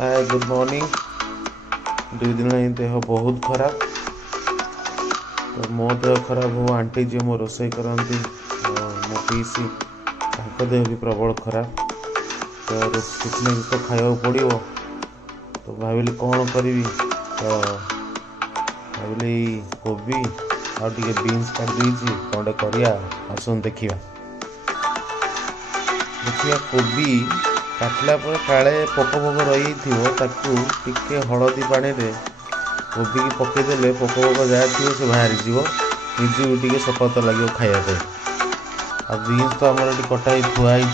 Hi good morning. 2 दिन देह बहुत खराब। तो मो देह खराब हो आंटी जी मो रोसे करती मो पीसी देह भी प्रबल खराब। तो कुछ ना कुछ तो खाया पड़ो। तो भाविली कौन करी तो भाविली कोबी और टे बीन्स काट देती कौन करिया आसन देखा कोबी काटला पर काले पोक पोक रही टे हलदी पानी रे कोबी की पकईदे पोक पोक जहाँ थी से बाहरी जीव निजी टे सफलता लगे खायापे। आ बीन्स तो आमर ये कटाई थुआई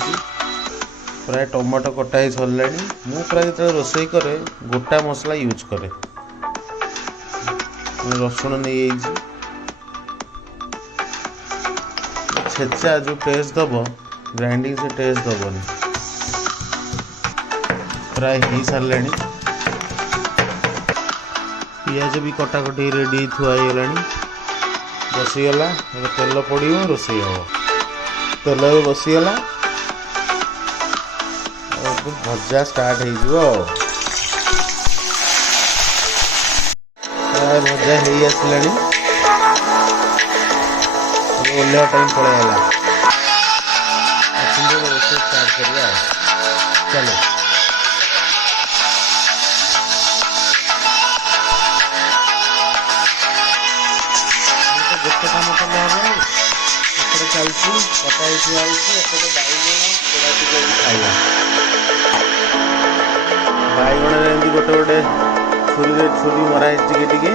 प्राय टमाटो कटाई सरला। मु प्राय जो रोसई करे गोटा मसला यूज करे रसुण नहीं छेचा जो टेस्ट दब ग्राइंडिंग से टेस्ट दबनी प्राय हो सारे। पियाज भी कटाकटी रेडी थुआईगला बसीगला तेल पड़ो रोसई हम तेल बसीगला भजा स्टार्ट हो भजा हो आसला ओल्हा टाइम पड़ेगा रोसे स्टार्ट करिया चलो। गोटे कम कले हम एपटे चलती कटाई थी खाइबा बैगण गोटे गोटे छुरी मराई टे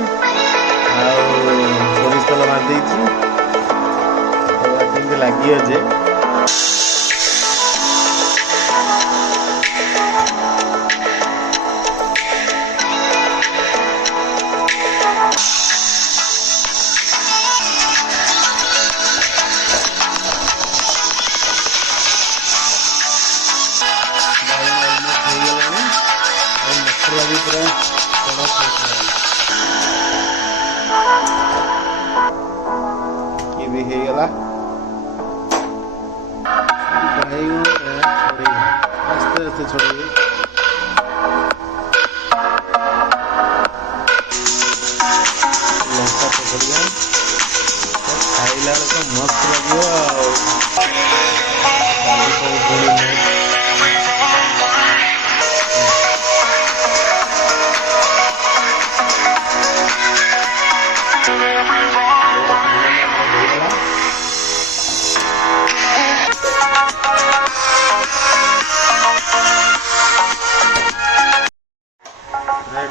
सोरिष तेल मारिदे लगे जे मसला भी पूरा ये भी हो गला आस्ते आस्ते छोड़े लंका पकड़िया खाइला तो मस्त लगे।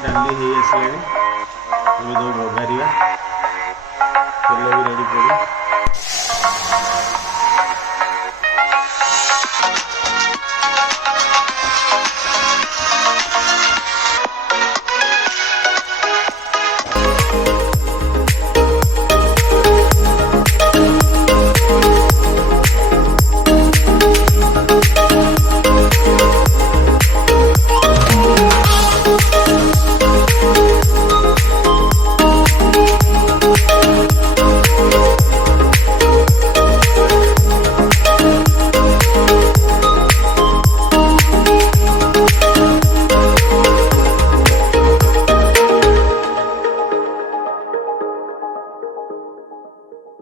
डाली हो आसला दो बघार तेल भी रेडी पड़ी